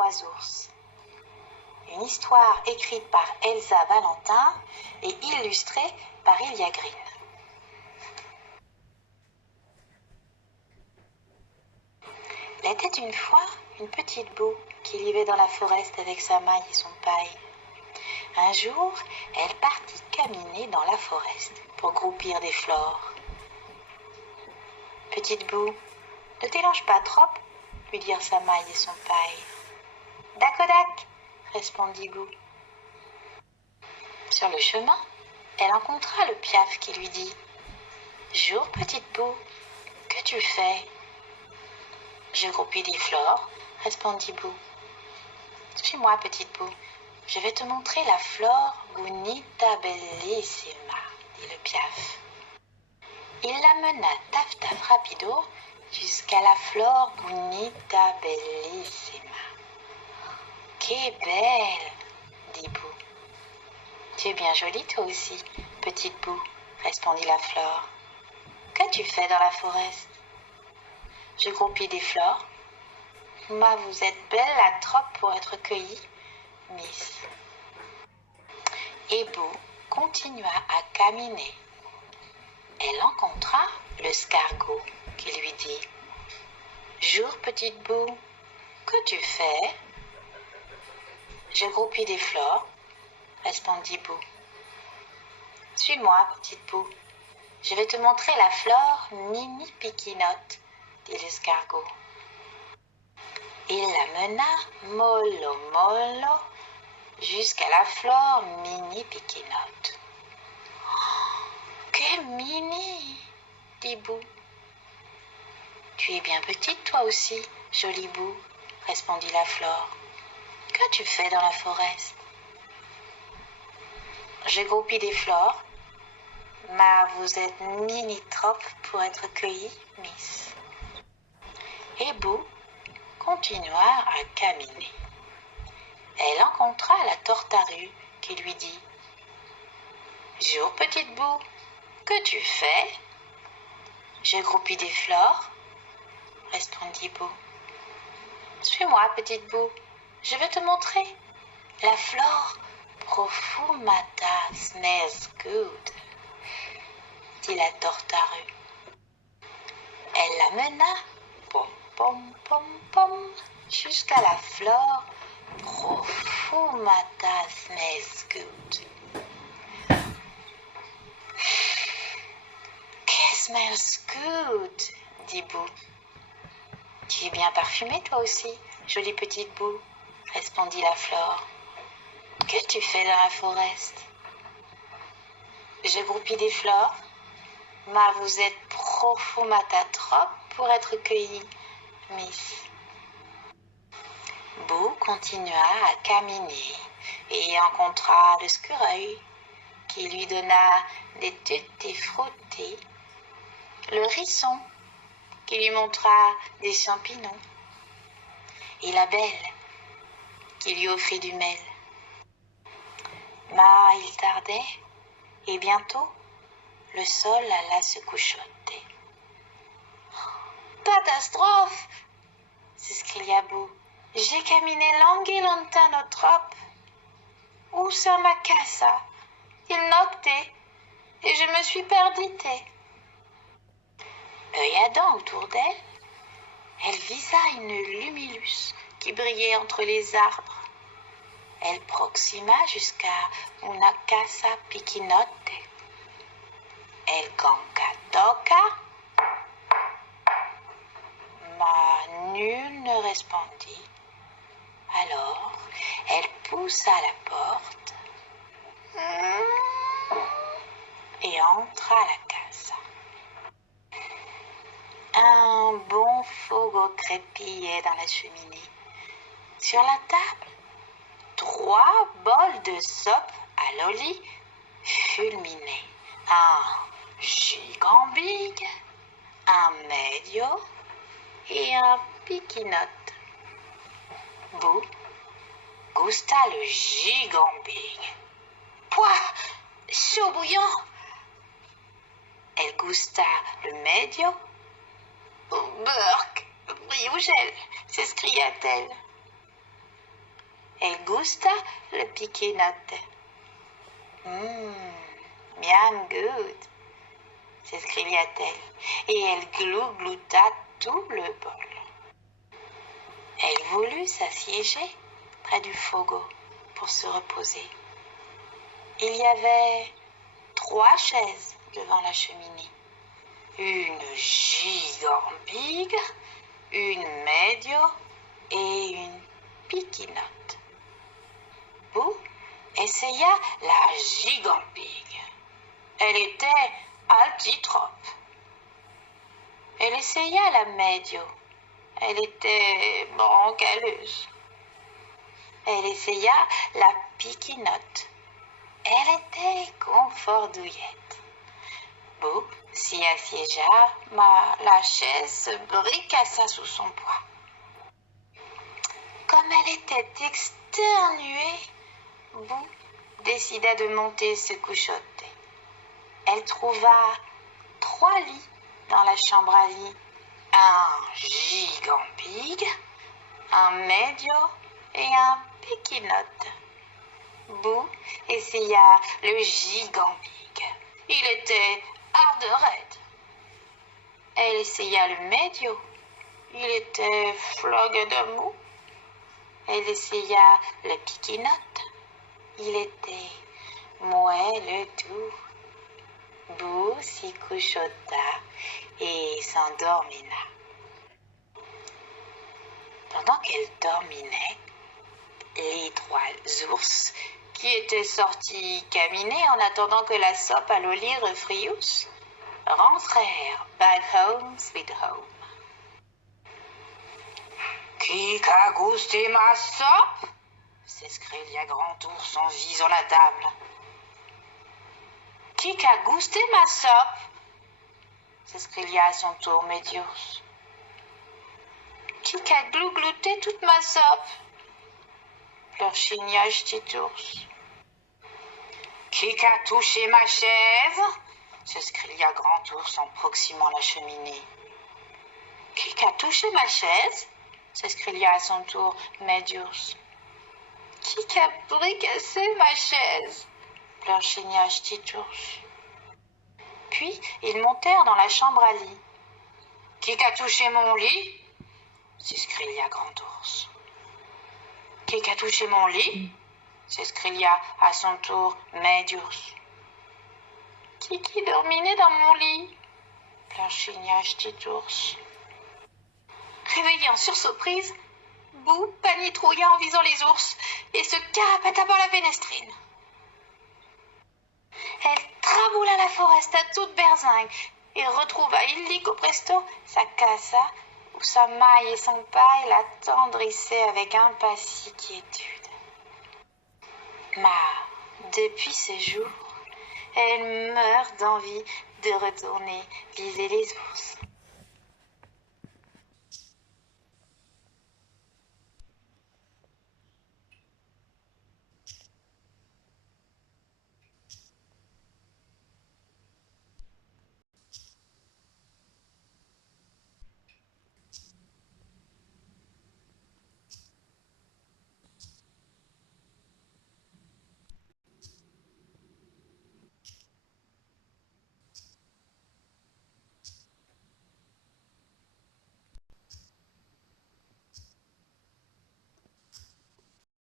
trois ours. Une histoire écrite par Elsa Valentin et illustrée par Ilia Green. Il était une fois une petite boue qui vivait dans la forêt avec sa maille et son paille. Un jour, elle partit caminer dans la forêt pour groupir des fleurs. Petite boue, ne t'élange pas trop, lui dirent sa maille et son paille. Dacodac, répondit Boue. Sur le chemin, elle rencontra le piaf qui lui dit « Jour, petite boue, que tu fais ?»« Je groupis des fleurs, répondit Boue. »« Suis-moi, petite boue, je vais te montrer la flore bonita bellissima, dit le piaf. Il la mena taf taf rapido jusqu'à la flore bonita bellissima. Que belle, dit Boue. Tu es bien jolie toi aussi, petite boue, répondit la flore. Qu'as-tu fait dans la forêt? Je groupis des fleurs. Ma, vous êtes belle à trop pour être cueillie, miss. Et Boue continua à caminer. Elle rencontra l'escargot qui lui dit « Jour, petite boue, que tu fais ?»« Je groupis des fleurs, répondit Boue. Suis-moi, petite boue, je vais te montrer la flore mini piquinotte, dit l'escargot. Il la mena mollo mollo jusqu'à la flore mini piquinotte. Que mini, dit Boue. Tu es bien petite toi aussi, jolie boue, répondit la flore. Qu'as-tu fait dans la forêt? J'ai groupis des fleurs, mais vous êtes mini trop pour être cueillie, miss. Et Boue continua à caminer. Elle rencontra la tortarue qui lui dit « Jour, petite boue, que tu fais ?»« J'ai groupis des fleurs, répondit Boue. Suis-moi, petite boue, je vais te montrer la flore profumata smells good, dit la tortarue. Elle la mena, pom pom pom pom, jusqu'à la flore profumata smells good. Que smells good, dit Boue. Tu es bien parfumée toi aussi, jolie petite boue, répondit la flore. Que tu fais dans la forêt? Je groupis des fleurs, mais vous êtes profumata trop pour être cueillie, miss. Boue continua à caminer et rencontra l'escureuil qui lui donna des tutti frutti, le hérisson qui lui montra des champignons et la belle qui lui offrit du miel. Mais il tardait et bientôt le sol alla se couchoter. « Catastrophe !» s'escria Boue. « J'ai caminé long et lontano trop. Usa ma casa, il noctait et je me suis perdite. » Œilladant autour d'elle, elle visa une lumilus qui brillait entre les arbres. Elle proxima jusqu'à una casa piquinote. Elle gonca toca, mais nul ne répondit. Alors, elle poussa la porte et entra à la casa. Un bon fogo crépillait dans la cheminée. Sur la table, 3 bols de soupe à l'oli fulminaient. Un gigambig, un medio et un piquinote. Boue gusta le gigambig. Pouah, chaud bouillant. Elle gusta le medio. Burk, brille ou gel, s'escria-t-elle. Elle gusta le piquenotte. Miam good, s'escria-t-elle, et elle glouta tout le bol. Elle voulut s'assiéger près du fogo pour se reposer. Il y avait 3 chaises devant la cheminée. Une gigambig, une medio et une piquinotte. Boo essaya la gigambig. Elle était altitrope. Elle essaya la medio. Elle était bancaleuse. Elle essaya la piquinotte. Elle était confordouillette. Boo s'y assiégea, mais la chaise se bricassa sous son poids. Comme elle était exténuée, Boo décida de monter se couchoter. Elle trouva 3 lits dans la chambre à lit. Un gigambig, un medio et un piquinotte. Boo essaya le gigambig. Il était arde-raide. Elle essaya le medio. Il était flogue de mou. Elle essaya le piquinotte. Il était moelleux doux. Boo s'y couchota et s'endormina. Pendant qu'elle dorminait, les 3 ours, qui étaient sortis caminer en attendant que la soupe à l'oli refriousse, rentrèrent back home sweet home. « Qui a gusté ma soupe ?» s'escria Grand Ours en visant la table. « Qui a gusté ma soupe ?» s'escria à son tour Médiours. « Qui a glouglouté toute ma soupe ?» pleurchigna Petit Ours. « Qui a touché ma chaise ?» s'escria Grand Ours en proximant la cheminée. « Qui a touché ma chaise ?» s'escria à son tour Médiours. « Qui a bricassé ma chaise ?» pleurchigna Petit Ours. Puis ils montèrent dans la chambre à lit. « Qui a touché mon lit ?» s'escria Grand Ours. « Qui a touché mon lit ?» s'escria à son tour Médiours. « Qui dorminait dans mon lit ?» pleurchigna Petit Ours. Réveillée en sursauprise, Boo panitrouilla en visant les ours et se carapata par la pénestrine. Elle traboula la forest à toute berzingue et retrouva illico presto sa casa où sa maille et son paille l'attendrissaient avec impassiquiétude. Mais depuis ce jour, elle meurt d'envie de retourner viser les ours.